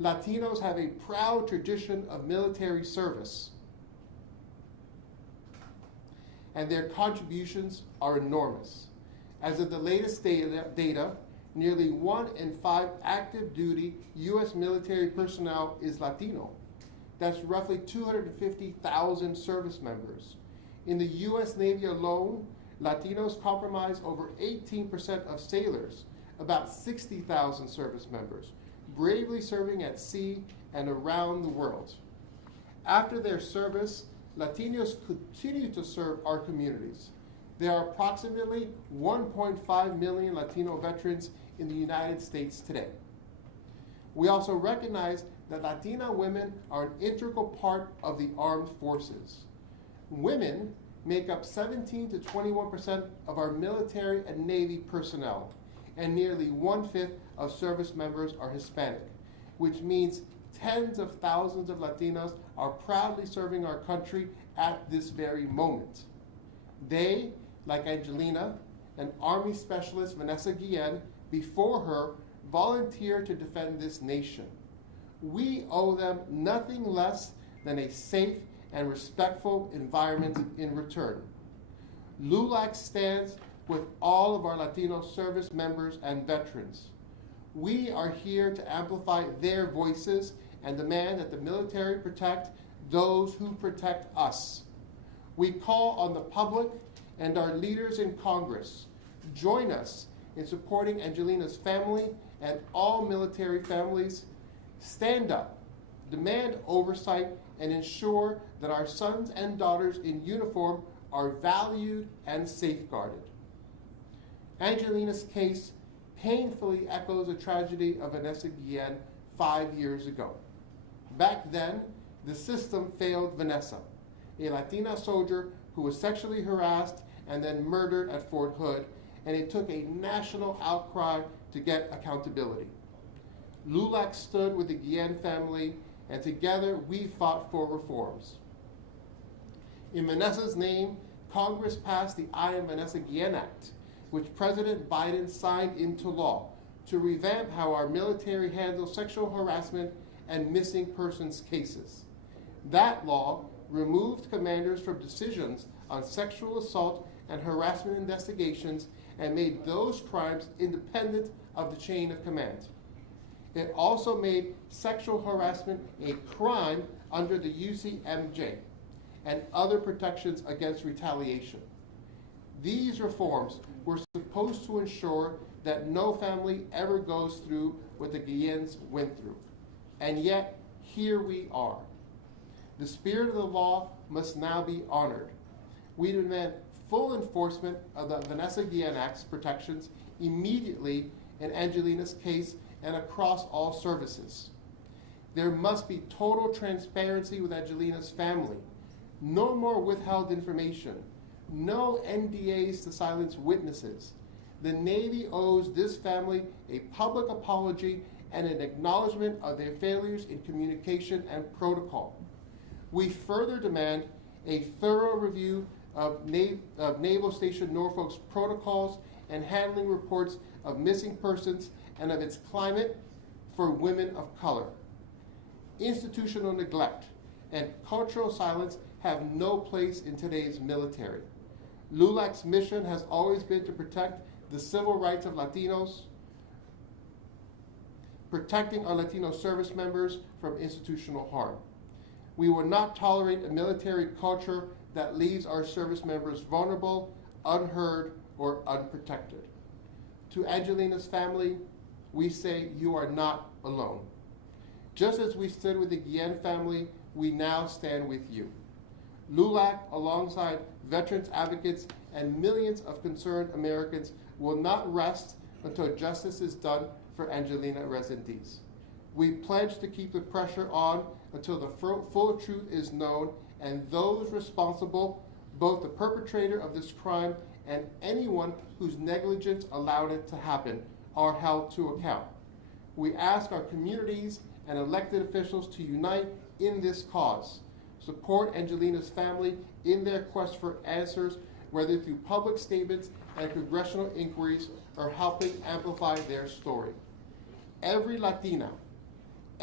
Latinos have a proud tradition of military service, and their contributions are enormous. As of the latest data, nearly 1 in 5 active duty U.S. military personnel is Latino. That's roughly 250,000 service members. In the U.S. Navy alone, Latinos comprise over 18% of sailors, about 60,000 service members, bravely serving at sea and around the world. After their service, Latinos continue to serve our communities. There are approximately 1.5 million Latino veterans in the United States today. We also recognize that Latina women are an integral part of the armed forces. Women make up 17 to 21% of our military and Navy personnel, and nearly 1/5 of service members are Hispanic, which means tens of thousands of Latinos are proudly serving our country at this very moment. They, like Angelina, and Army Specialist Vanessa Guillen before her, volunteered to defend this nation. We owe them nothing less than a safe and respectful environment in return. LULAC stands with all of our Latino service members and veterans. We are here to amplify their voices and demand that the military protect those who protect us. We call on the public and our leaders in Congress. Join us in supporting Angelina's family and all military families. Stand up, demand oversight, and ensure that our sons and daughters in uniform are valued and safeguarded. Angelina's case painfully echoes the tragedy of Vanessa Guillen 5 years ago. Back then, the system failed Vanessa, a Latina soldier who was sexually harassed and then murdered at Fort Hood, and it took a national outcry to get accountability. LULAC stood with the Guillen family, and together we fought for reforms. In Vanessa's name, Congress passed the I Am Vanessa Guillen Act, which President Biden signed into law to revamp how our military handles sexual harassment and missing persons cases. That law removed commanders from decisions on sexual assault and harassment investigations and made those crimes independent of the chain of command. It also made sexual harassment a crime under the UCMJ and other protections against retaliation. These reforms were supposed to ensure that no family ever goes through what the Guillens went through. And yet, here we are. The spirit of the law must now be honored. We demand full enforcement of the Vanessa Guillen Act's protections immediately in Angelina's case and across all services. There must be total transparency with Angelina's family. No more withheld information. No NDAs to silence witnesses. The Navy owes this family a public apology and an acknowledgement of their failures in communication and protocol. We further demand a thorough review of Naval Station Norfolk's protocols and handling reports of missing persons and of its climate for women of color. Institutional neglect and cultural silence have no place in today's military. LULAC's mission has always been to protect the civil rights of Latinos, protecting our Latino service members from institutional harm. We will not tolerate a military culture that leaves our service members vulnerable, unheard, or unprotected. To Angelina's family, we say you are not alone. Just as we stood with the Guillen family, we now stand with you. LULAC, alongside veterans advocates and millions of concerned Americans, will not rest until justice is done for Angelina Resendiz. We pledge to keep the pressure on until the full truth is known and those responsible, both the perpetrator of this crime and anyone whose negligence allowed it to happen, are held to account. We ask our communities and elected officials to unite in this cause. Support Angelina's family in their quest for answers, whether through public statements and congressional inquiries or helping amplify their story. Every Latina,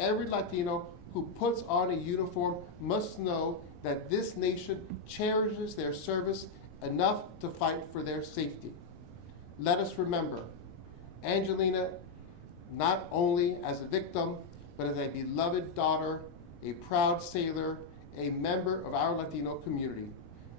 every Latino who puts on a uniform must know that this nation cherishes their service enough to fight for their safety. Let us remember Angelina not only as a victim, but as a beloved daughter, a proud sailor, a member of our Latino community.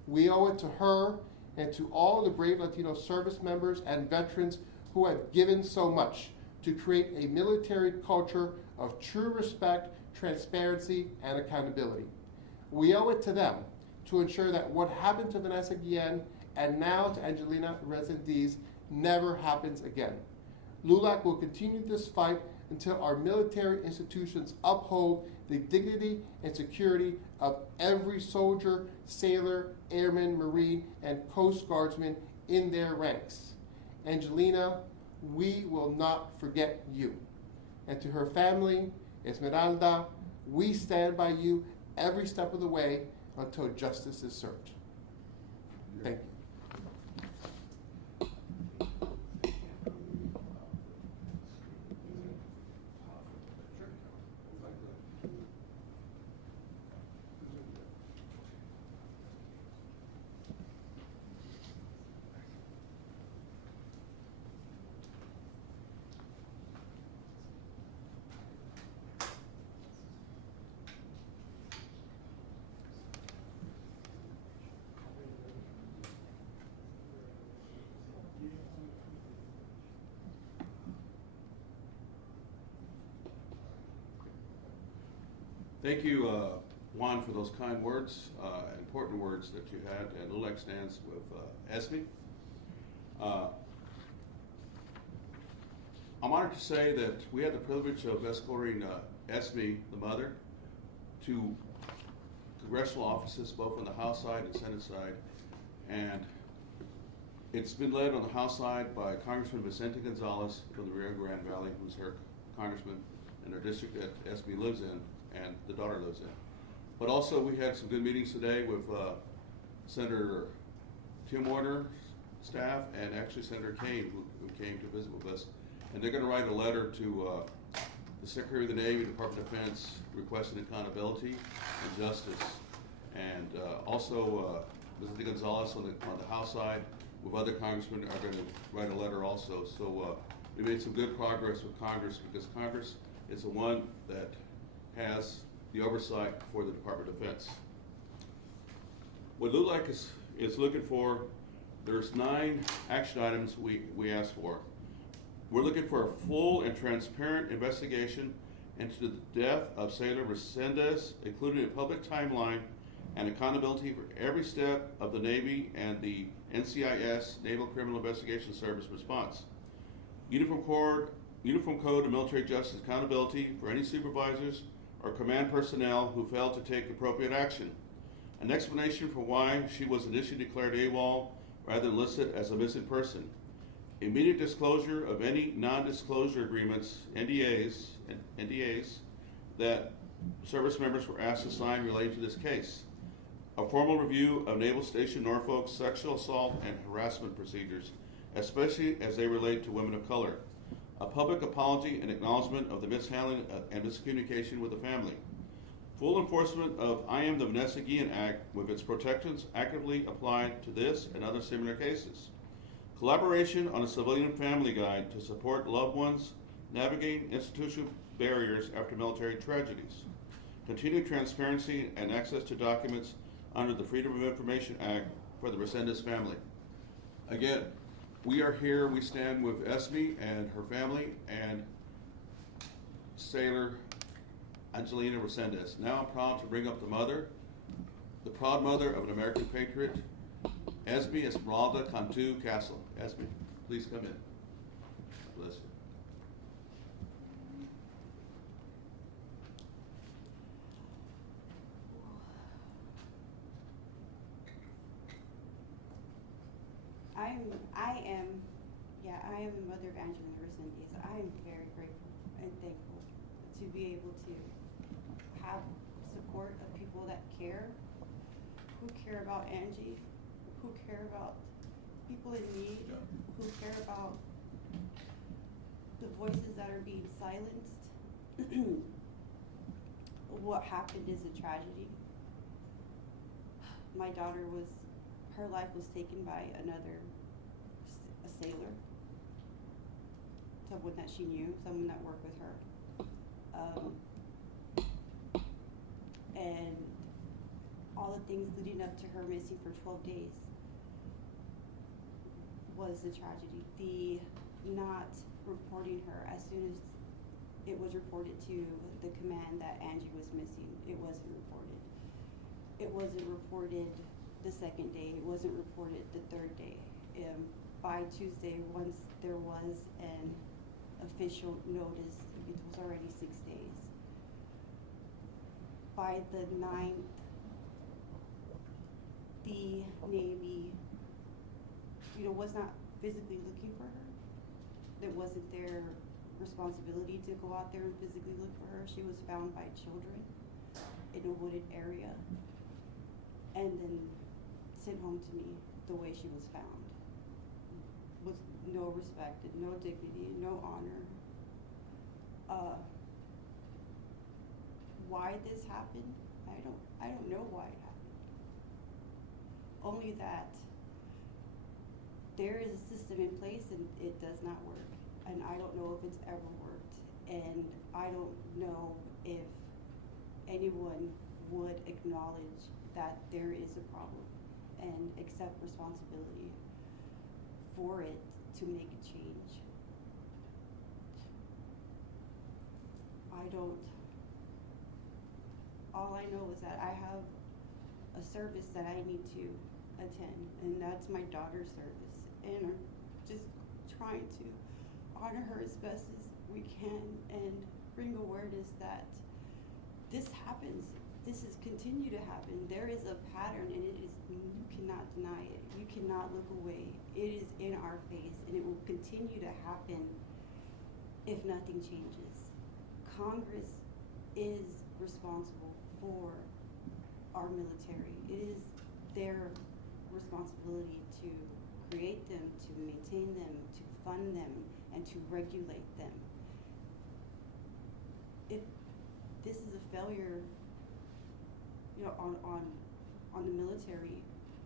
We owe it to her and to all the brave Latino service members and veterans who have given so much to create a military culture of true respect, transparency, and accountability. We owe it to them to ensure that what happened to Vanessa Guillen and now to Angelina Resendiz never happens again. LULAC will continue this fight until our military institutions uphold the dignity and security of every soldier, sailor, airman, Marine, and Coast Guardsman in their ranks. Angelina, we will not forget you. And to her family, Esmeralda, we stand by you every step of the way until justice is served. Thank you. Thank you, Juan, for those kind words, important words that you had, and LULAC stands with ESME. I'm honored to say that we had the privilege of escorting ESME, the mother, to congressional offices, both on the House side and Senate side, and it's been led on the House side by Congressman Vicente Gonzalez from the Rio Grande Valley, who's her congressman in her district that ESME lives in, and the daughter lives in. But also we had some good meetings today with Senator Tim Warner's staff and actually Senator Kane, who came to visit with us. And they're going to write a letter to the Secretary of the Navy, Department of Defense, requesting accountability and justice. And also Vicente Gonzalez on the House side with other congressmen are going to write a letter also. So we made some good progress with Congress, because Congress is the one that has the oversight for the Department of Defense. What LULAC is looking for, there's 9 action items we asked for. We're looking for a full and transparent investigation into the death of Sailor Resendiz, including a public timeline and accountability for every step of the Navy and the NCIS, Naval Criminal Investigation Service response. Uniform Code of Military Justice accountability for any supervisors or command personnel who failed to take appropriate action. An explanation for why she was initially declared AWOL rather than listed as a missing person. Immediate disclosure of any non-disclosure agreements, NDAs, that service members were asked to sign relating to this case. A formal review of Naval Station Norfolk's sexual assault and harassment procedures, especially as they relate to women of color. A public apology and acknowledgement of the mishandling and miscommunication with the family. Full enforcement of I Am the Vanessa Guillen Act with its protections actively applied to this and other similar cases. Collaboration on a civilian family guide to support loved ones navigating institutional barriers after military tragedies. Continued transparency and access to documents under the Freedom of Information Act for the Resendiz family. Again, we are here, we stand with ESME and her family and Sailor Angelina Resendiz. Now I'm proud to bring up the mother, the proud mother of an American patriot, ESME Esmeralda Cantu Castle. ESME, please come in. Bless you. I am the mother of Angelina Resendiz. I am very grateful and thankful to be able to have support of people that care, who care about Angie, who care about people in need, who care about the voices that are being silenced. what happened is a tragedy. My daughter her life was taken by a sailor, someone that she knew, someone that worked with her. And all the things leading up to her missing for 12 days was the tragedy. The not reporting her as soon as it was reported to the command that Angie was missing, it wasn't reported. It wasn't reported the second day, it wasn't reported the third day. By Tuesday, once there was an official notice, it was already 6 days. By the 9th, the Navy, was not physically looking for her. It wasn't their responsibility to go out there and physically look for her. She was found by children in a wooded area and then sent home to me the way she was found, with no respect, no dignity, no honor. Why this happened, I don't know why it happened. Only that there is a system in place and it does not work. And I don't know if it's ever worked. And I don't know if anyone would acknowledge that there is a problem and accept responsibility for it to make a change. All I know is that I have a service that I need to attend, and that's my daughter's service. And I'm just trying to honor her as best as we can and bring awareness that this happens. This has continued to happen. There is a pattern, and you cannot deny it. You cannot look away. It is in our face, and it will continue to happen if nothing changes. Congress is responsible for our military. It is their responsibility to create them, to maintain them, to fund them, and to regulate them. If this is a failure, on the military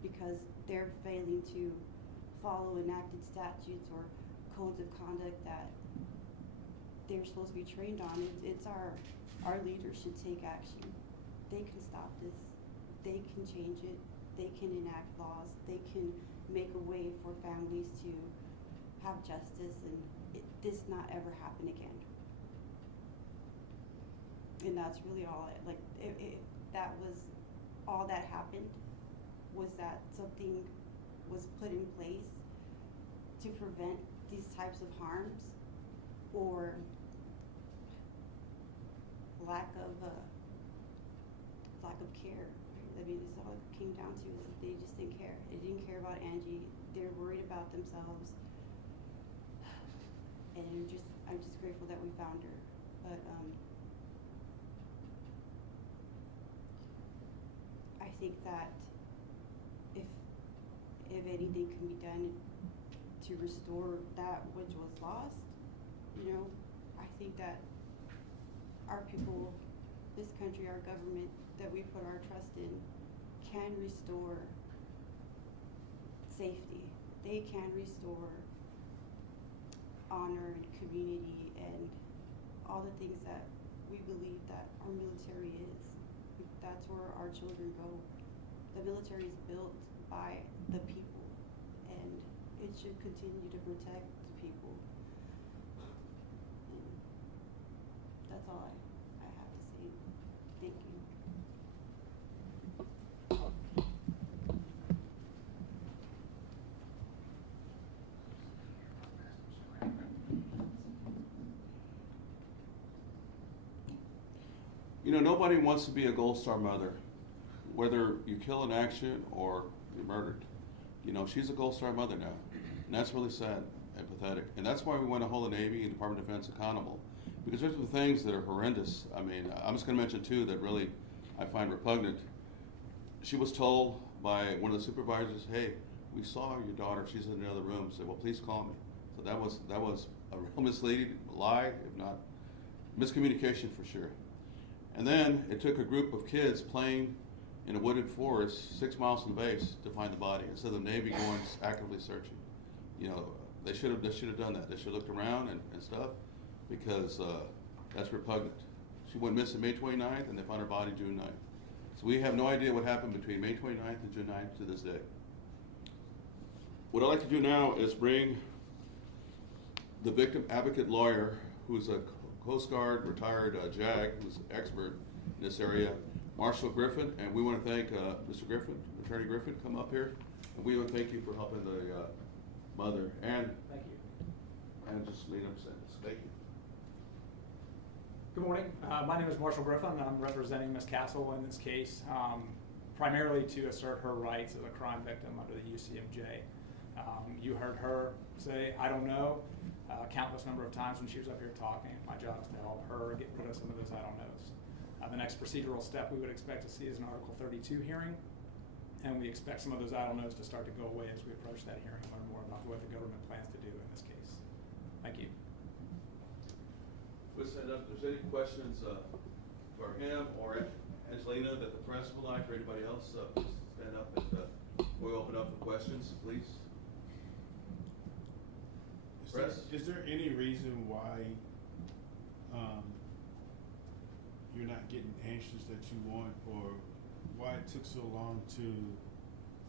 because they're failing to follow enacted statutes or codes of conduct that they're supposed to be trained on, it's our leaders should take action. They can stop this. They can change it. They can enact laws. They can make a way for families to have justice and this not ever happen again. And that's really all that was all that happened, was that something was put in place to prevent these types of harms or lack of care. I mean, this is all it came down to, is that they just didn't care. They didn't care about Angie. They're worried about themselves. And I'm just grateful that we found her. But I think that if anything can be done to restore that which was lost, I think that our people, this country, our government that we put our trust in, can restore safety. They can restore honor and community and all the things that we believe that our military is. That's where our children go. The military is built by the people, and it should continue to protect the people. And that's all I have to say. Thank you. Nobody wants to be a Gold Star mother, whether you kill in action or you're murdered. She's a Gold Star mother now, and that's really sad and pathetic. And that's why we want to hold the Navy and Department of Defense accountable, because there's some things that are horrendous. I mean, I'm just going to mention two that really I find repugnant. She was told by one of the supervisors, "Hey, we saw your daughter. She's in the other room." Said, "Well, please call me." So that was a real misleading lie, if not miscommunication for sure. And then it took a group of kids playing in a wooded forest 6 miles from the base to find the body, instead of the Navy going actively searching. You know, they should have done that. They should have looked around and stuff, because that's repugnant. She went missing May 29th, and they found her body June 9th. So we have no idea what happened between May 29th and June 9th to this day. What I'd like to do now is bring the victim advocate lawyer, who's a Coast Guard retired JAG, who's an expert in this area, Marshall Griffin, and we want to thank Mr. Griffin, Attorney Griffin, come up here, and we want to thank you for helping the mother and Thank you. and just lead up sentence. Thank you. Good morning. My name is Marshall Griffin. I'm representing Ms. Castle in this case, primarily to assert her rights as a crime victim under the UCMJ. You heard her say, "I don't know," countless number of times when she was up here talking. My job is to help her get rid of some of those "I don't knows." The next procedural step we would expect to see is an Article 32 hearing, and we expect some of those "I don't knows" to start to go away as we approach that hearing and learn more about what the government plans to do in this case. Thank you. We'll stand up. If there's any questions for him or Angelina that the press would like, or anybody else, please stand up and we'll open up for questions, please. Is there any reason why you're not getting answers that you want, or why it took so long to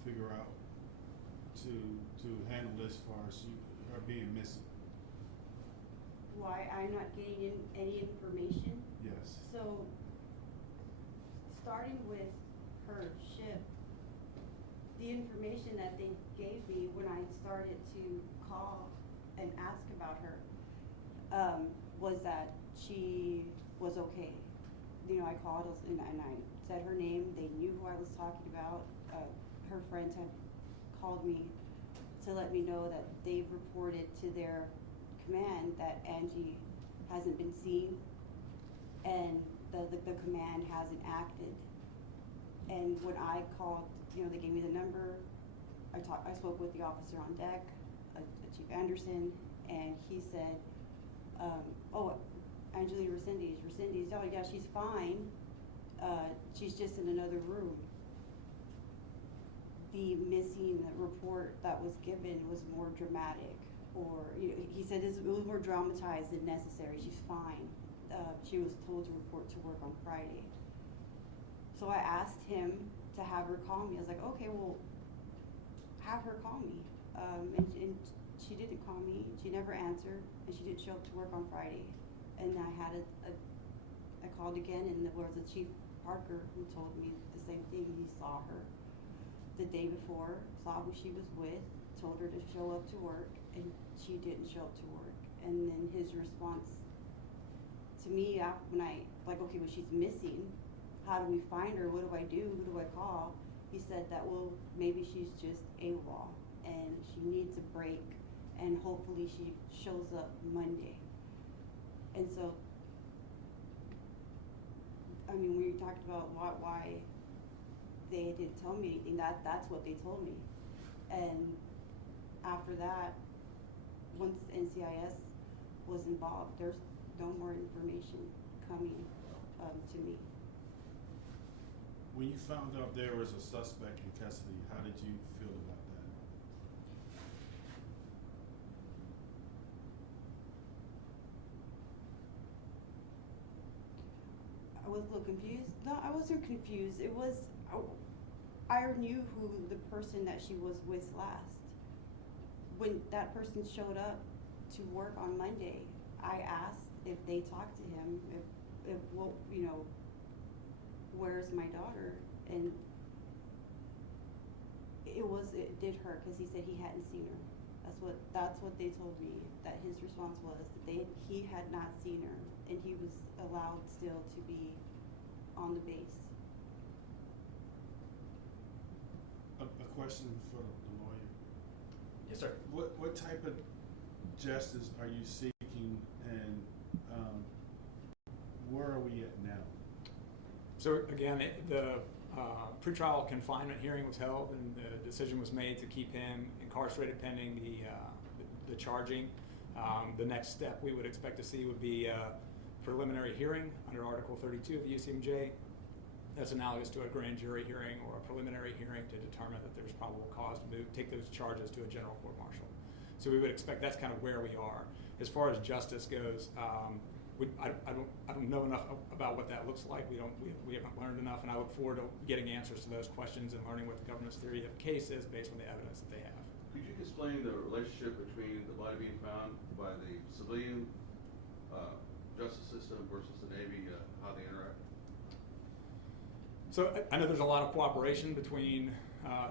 figure out to handle this far as her being missing? Why I'm not getting any information? Yes. So, starting with her ship, the information that they gave me when I started to call and ask about her, was that she was okay. You know, I called and I said her name. They knew who I was talking about. Her friends had called me to let me know that they've reported to their command that Angie hasn't been seen, and the command hasn't acted. And when I called, you know, they gave me the number. I spoke with the officer on deck, Chief Anderson, and he said, "Oh, Angelina Resendiz, oh yeah, she's fine. She's just in another room." The missing report that was given was more dramatic, or you know, he said it was more dramatized than necessary. She's fine. She was told to report to work on Friday. So I asked him to have her call me. I was like, okay, well, have her call me. And she didn't call me. She never answered, and she didn't show up to work on Friday. And I had I called again, and there was a Chief Parker who told me the same thing. He saw her the day before, saw who she was with, told her to show up to work, and she didn't show up to work. And then his response to me when okay, well, she's missing. How do we find her? What do I do? Who do I call? He said that, well, maybe she's just AWOL and she needs a break, and hopefully she shows up Monday. And so, I mean, we talked about why they didn't tell me anything. That's what they told me. And after that, once NCIS was involved, there's no more information coming to me. When you found out there was a suspect in custody, how did you feel about that? I was a little confused. No, I wasn't confused. It was, I knew who the person that she was with last. When that person showed up to work on Monday, I asked if they talked to him, if well, you know, where's my daughter? And it did hurt, because he said he hadn't seen her. That's what they told me, that his response was that he had not seen her, and he was allowed still to be on the base. A question for the lawyer. Yes, sir. What type of justice are you seeking, and where are we at now? So again, the pretrial confinement hearing was held, and the decision was made to keep him incarcerated pending the charging. The next step we would expect to see would be preliminary hearing under Article 32 of the UCMJ. That's analogous to a grand jury hearing or a preliminary hearing to determine that there's probable cause to take those charges to a general court martial. So we would expect that's kind of where we are. As far as justice goes, I don't know enough about what that looks like. We haven't learned enough, and I look forward to getting answers to those questions and learning what the government's theory of the case is based on the evidence that they have. Could you explain the relationship between the body being found by the civilian justice system versus the Navy, how they interact? So I know there's a lot of cooperation between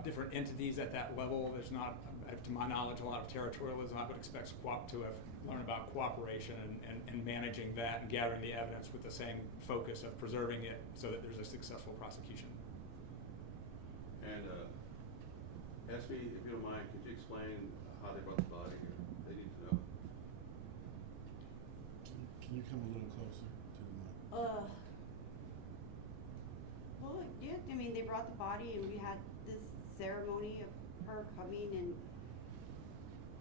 different entities at that level. There's not, to my knowledge, a lot of territorialism. I would expect SQUAP to have learned about cooperation and managing that and gathering the evidence with the same focus of preserving it so that there's a successful prosecution. And SB, if you don't mind, could you explain how they brought the body here? They need to know. Can you come a little closer to the mic? Well, yeah, I mean, they brought the body and we had this ceremony of her coming and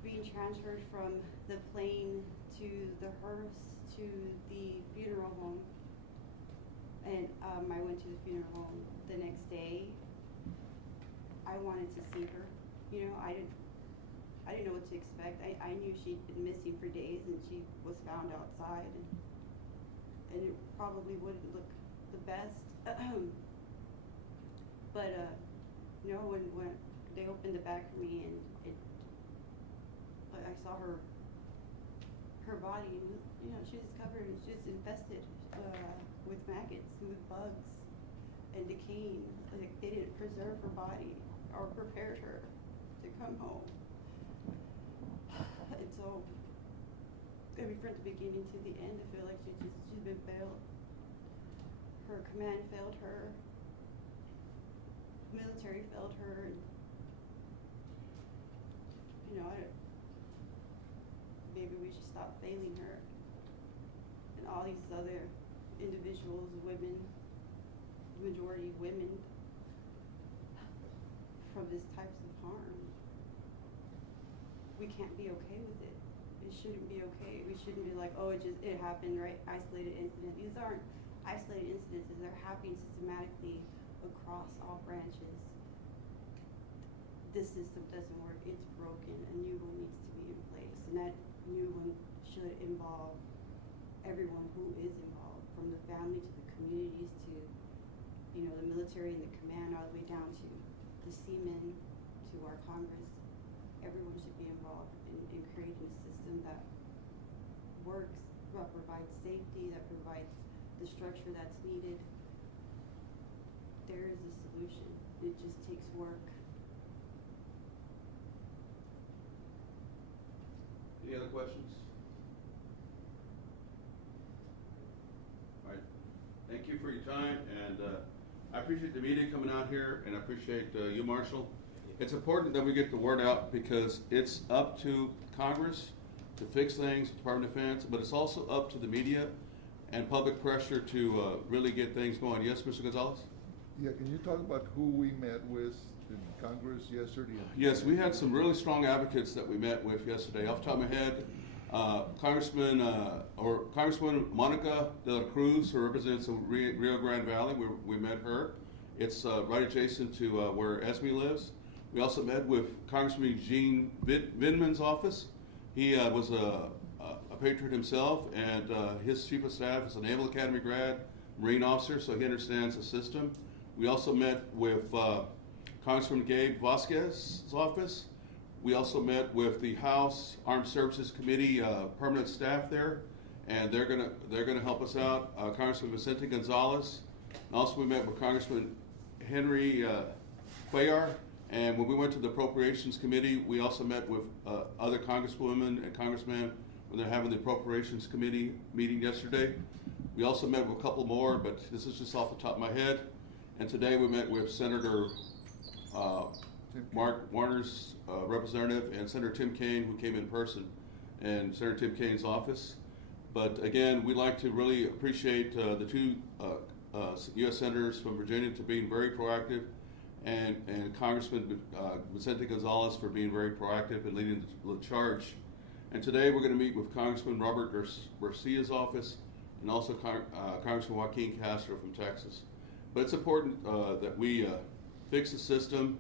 being transferred from the plane to the hearse to the funeral home. And I went to the funeral home the next day. I wanted to see her. You know, I didn't know what to expect. I knew she'd been missing for days and she was found outside and it probably wouldn't look the best. But you know, when they opened the back of me and I saw her body, and you know, she was covered, she was infested with maggots and with bugs and decaying. Like, they didn't preserve her body or prepared her to come home. And so, I mean, from the beginning to the end, I feel like she's been failed. Her command failed her. Military failed her. And, you know, maybe we should stop failing her. And all these other individuals, women, majority women, from this types of harm. We can't be okay with it. It shouldn't be okay. We shouldn't be like, oh, it happened, right? Isolated incident. These aren't isolated incidences. They're happening systematically across all branches. This system doesn't work. It's broken. A new one needs to be in place, and that new one should involve everyone who is involved, from the family to the communities to, you know, the military and the command, all the way down to the seamen, to our Congress. Everyone should be involved in creating a system that works, that provides safety, that provides the structure that's needed. There is a solution. It just takes work. Any other questions? All right. Thank you for your time, and I appreciate the media coming out here, and I appreciate you, Marshall. It's important that we get the word out because it's up to Congress to fix things, Department of Defense, but it's also up to the media and public pressure to really get things going. Yes, Mr. Gonzalez? Yeah, can you talk about who we met with in Congress yesterday? Yes, we had some really strong advocates that we met with yesterday. Off the top of my head, Congresswoman Monica de la Cruz, who represents the Rio Grande Valley. We met her. It's right adjacent to where Esme lives. We also met with Congressman Eugene Vindman's office. He was a patriot himself, and his chief of staff is a Naval Academy grad, Marine officer, so he understands the system. We also met with Congressman Gabe Vasquez's office. We also met with the House Armed Services Committee permanent staff there, and they're gonna help us out. Congressman Vicente Gonzalez. And also, we met with Congressman Henry Cuellar. And when we went to the Appropriations Committee, we also met with other congresswomen and congressmen when they're having the Appropriations Committee meeting yesterday. We also met with a couple more, but this is just off the top of my head. And today we met with Senator Mark Warner's representative and Senator Tim Kaine, who came in person, and Senator Tim Kaine's office. But again, we'd like to really appreciate the two U.S. senators from Virginia to being very proactive, and Congressman Vicente Gonzalez for being very proactive and leading the charge. And today we're going to meet with Congressman Robert Garcia's office. and also Congressman Joaquin Castro from Texas. But it's important that we fix the system.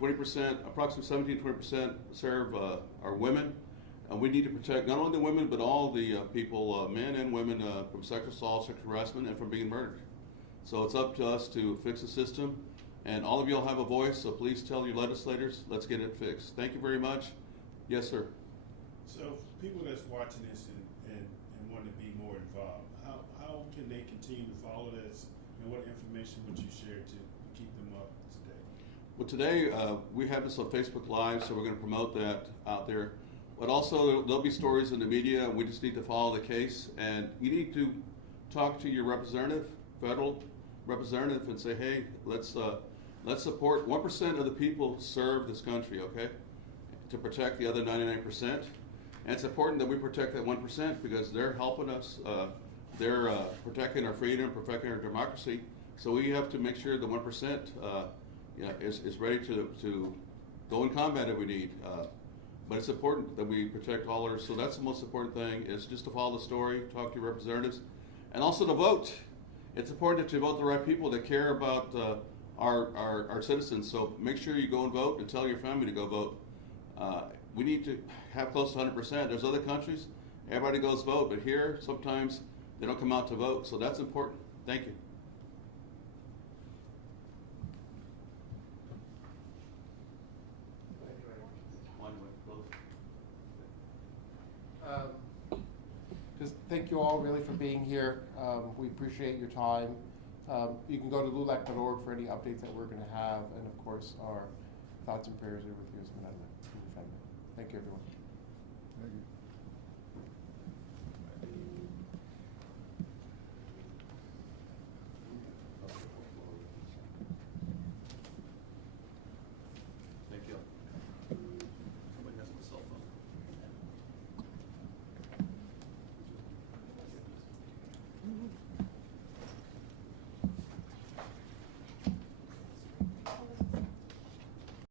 20%, approximately 17-20% serve are women. And we need to protect not only the women, but all the people, men and women, from sexual assault, sexual harassment, and from being murdered. So it's up to us to fix the system. And all of y'all have a voice, so please tell your legislators, let's get it fixed. Thank you very much. Yes, sir. So people that's watching this and want to be more involved, how can they continue to follow this, and what information would you share to keep them up to date? Well, today we have this on Facebook Live, so we're going to promote that out there. But also there'll be stories in the media, and we just need to follow the case. And you need to talk to your representative, federal representative, and say, hey, let's support 1% of the people serve this country, okay, to protect the other 99%. And it's important that we protect that 1% because they're helping us. They're protecting our freedom, protecting our democracy. So we have to make sure the 1% is ready to go in combat if we need. But it's important that we protect all ours. So that's the most important thing, is just to follow the story, talk to your representatives, and also to vote. It's important that you vote the right people that care about our citizens. So make sure you go and vote, and tell your family to go vote. We need to have close to 100%. There's other countries, everybody goes vote, but here sometimes they don't come out to vote. So that's important. Thank you. Just thank you all really for being here. We appreciate your time. You can go to lulac.org for any updates that we're going to have, and of course, our thoughts and prayers are with you as an amendment and your family. Thank you, everyone. Thank you.